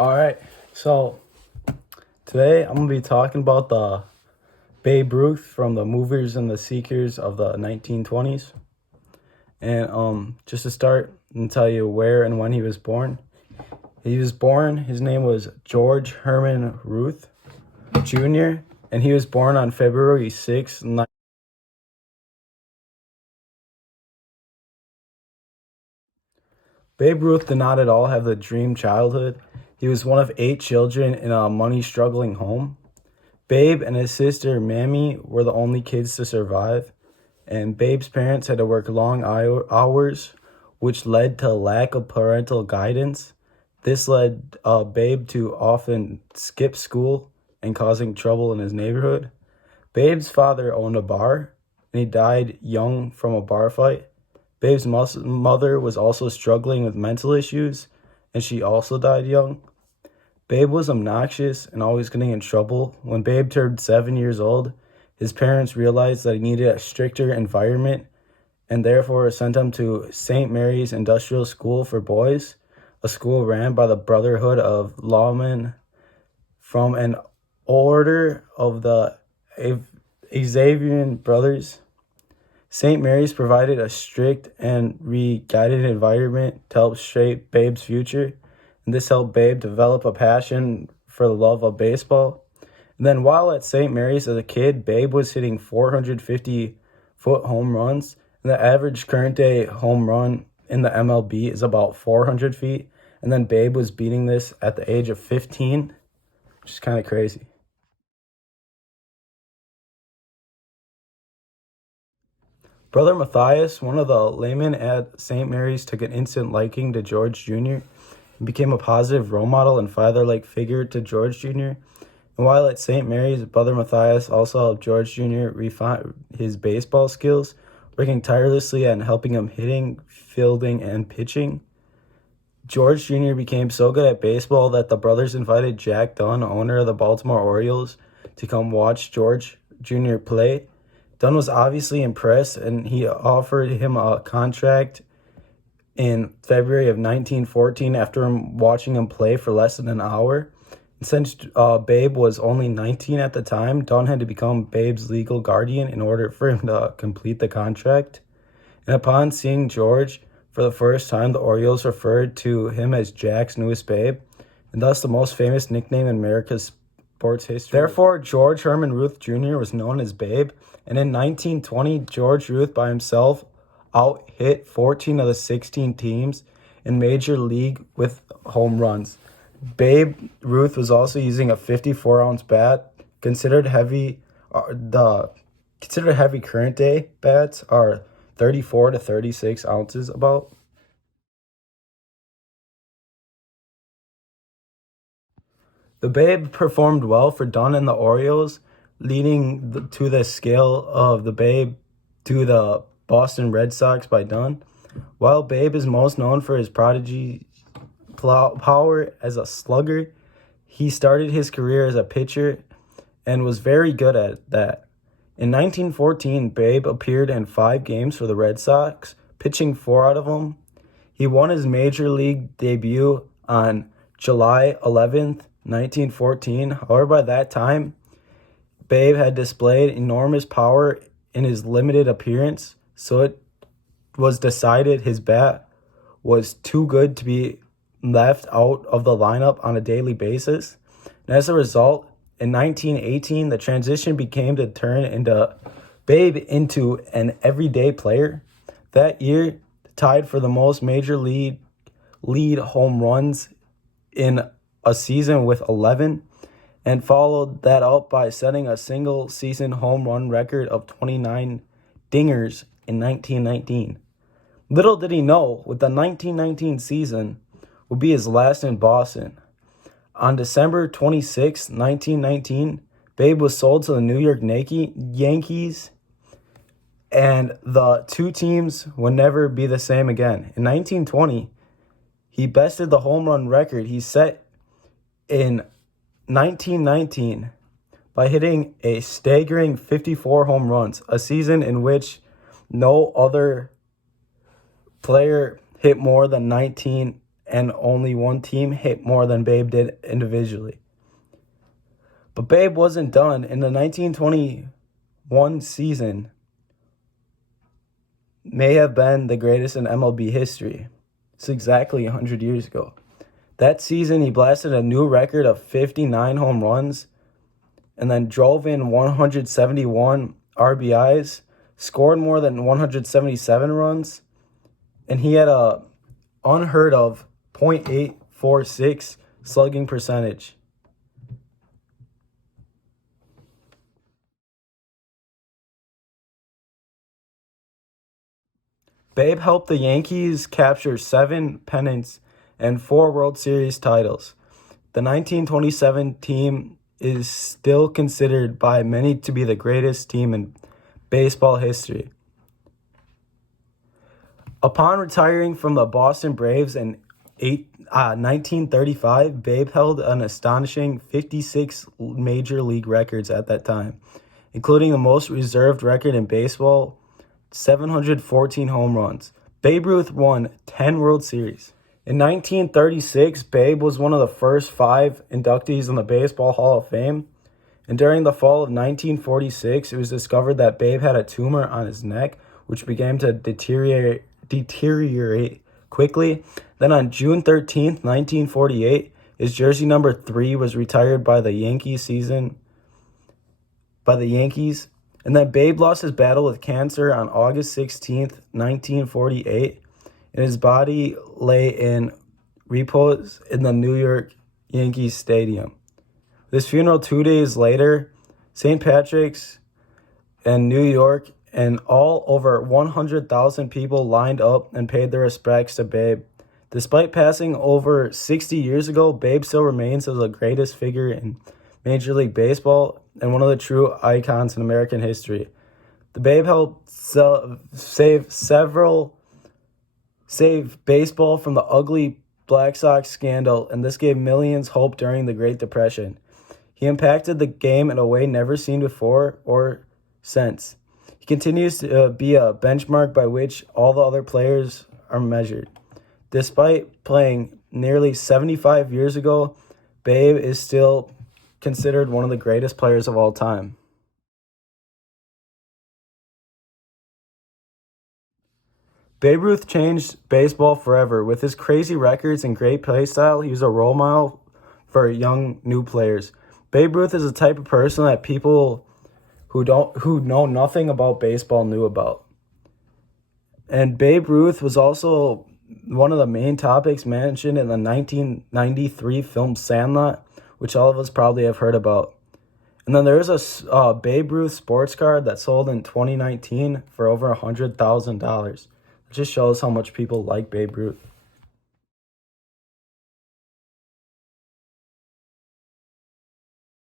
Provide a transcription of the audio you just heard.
All right, so today I'm gonna be talking about the Babe Ruth from the Movers and the Seekers of the 1920s, and just to start and tell you where and when he was born. He was born. His name was George Herman Ruth Jr., and he was born on February 6th. Babe Ruth did not at all have the dream childhood. He was one of 8 children in a money-struggling home. Babe and his sister Mammy were the only kids to survive, and Babe's parents had to work long hours, which led to a lack of parental guidance. This led Babe to often skip school and causing trouble in his neighborhood. Babe's father owned a bar, and he died young from a bar fight. Babe's mother was also struggling with mental issues, and she also died young. Babe was obnoxious and always getting in trouble. When Babe turned 7 years old, his parents realized that he needed a stricter environment and therefore sent him to St. Mary's Industrial School for Boys, a school ran by the Brotherhood of Lawmen from an order of the Xavier Brothers. St. Mary's provided a strict and guided environment to help shape Babe's future, and this helped Babe develop a passion for the love of baseball. And then while at St. Mary's as a kid, Babe was hitting 450-foot home runs, and the average current day home run in the MLB is about 400 feet, and then Babe was beating this at the age of 15, which is kind of crazy. Brother Matthias, one of the laymen at St. Mary's, took an instant liking to George Jr. and became a positive role model and father-like figure to George Jr. And while at St. Mary's, Brother Matthias also helped George Jr. refine his baseball skills, working tirelessly and helping him hitting, fielding, and pitching. George Jr. became so good at baseball that the brothers invited Jack Dunn, owner of the Baltimore Orioles, to come watch George Jr. play. Dunn was obviously impressed, and he offered him a contract in February of 1914 after watching him play for less than an hour. And since Babe was only 19 at the time, Dunn had to become Babe's legal guardian in order for him to complete the contract. And upon seeing George for the first time, the Orioles referred to him as Jack's newest Babe, and thus the most famous nickname in America's sports history. Therefore, George Herman Ruth Jr. was known as Babe, and in 1920, George Ruth by himself out-hit 14 of the 16 teams in Major League with home runs. Babe Ruth was also using a 54-ounce bat. Considered heavy current day bats are 34 to 36 ounces about. The Babe performed well for Dunn and the Orioles, leading to the scale of the Babe to the Boston Red Sox by Dunn. While Babe is most known for his prodigy power as a slugger, he started his career as a pitcher and was very good at that. In 1914, Babe appeared in 5 games for the Red Sox, pitching 4 out of them. He won his major league debut on July 11th, 1914. However, by that time, Babe had displayed enormous power in his limited appearance, so it was decided his bat was too good to be left out of the lineup on a daily basis. And as a result, in 1918, the transition became to turn Babe into an everyday player. That year, tied for the most major league lead home runs in a season with 11, and followed that up by setting a single season home run record of 29 dingers in 1919. Little did he know, with the 1919 season would be his last in Boston. On December 26, 1919, Babe was sold to the New York Yankees, and the two teams would never be the same again. In 1920, he bested the home run record he set in 1919 by hitting a staggering 54 home runs, a season in which no other player hit more than 19 and only one team hit more than Babe did individually. But Babe wasn't done. In the 1921 season, may have been the greatest in MLB history. It's exactly 100 years ago. That season, he blasted a new record of 59 home runs and then drove in 171 RBIs, scored more than 177 runs, and he had a unheard of .846 slugging percentage. Babe helped the Yankees capture 7 pennants and 4 World Series titles. The 1927 team is still considered by many to be the greatest team in baseball history. Upon retiring from the Boston Braves in 1935, Babe held an astonishing 56 major league records at that time, including the most reserved record in baseball, 714 home runs. Babe Ruth won 10 World Series. In 1936, Babe was one of the first 5 inductees in the Baseball Hall of Fame. And during the fall of 1946, it was discovered that Babe had a tumor on his neck, which began to deteriorate quickly. Then on June 13th, 1948, his jersey number 3 was retired by the Yankees. And then Babe lost his battle with cancer on August 16th, 1948. And his body lay in repose in the New York Yankees Stadium. This funeral 2 days later, St. Patrick's and New York and all over 100,000 people lined up and paid their respects to Babe. Despite passing over 60 years ago, Babe still remains as the greatest figure in Major League Baseball and one of the true icons in American history. The Babe helped save baseball from the ugly Black Sox scandal, and this gave millions hope during the Great Depression. He impacted the game in a way never seen before or since. He continues to be a benchmark by which all the other players are measured. Despite playing nearly 75 years ago, Babe is still considered one of the greatest players of all time. Babe Ruth changed baseball forever. With his crazy records and great play style, he was a role model for young new players. Babe Ruth is the type of person that people who know nothing about baseball knew about. And Babe Ruth was also one of the main topics mentioned in the 1993 film Sandlot, which all of us probably have heard about. And then there is a Babe Ruth sports card that sold in 2019 for over $100,000. It just shows how much people like Babe Ruth.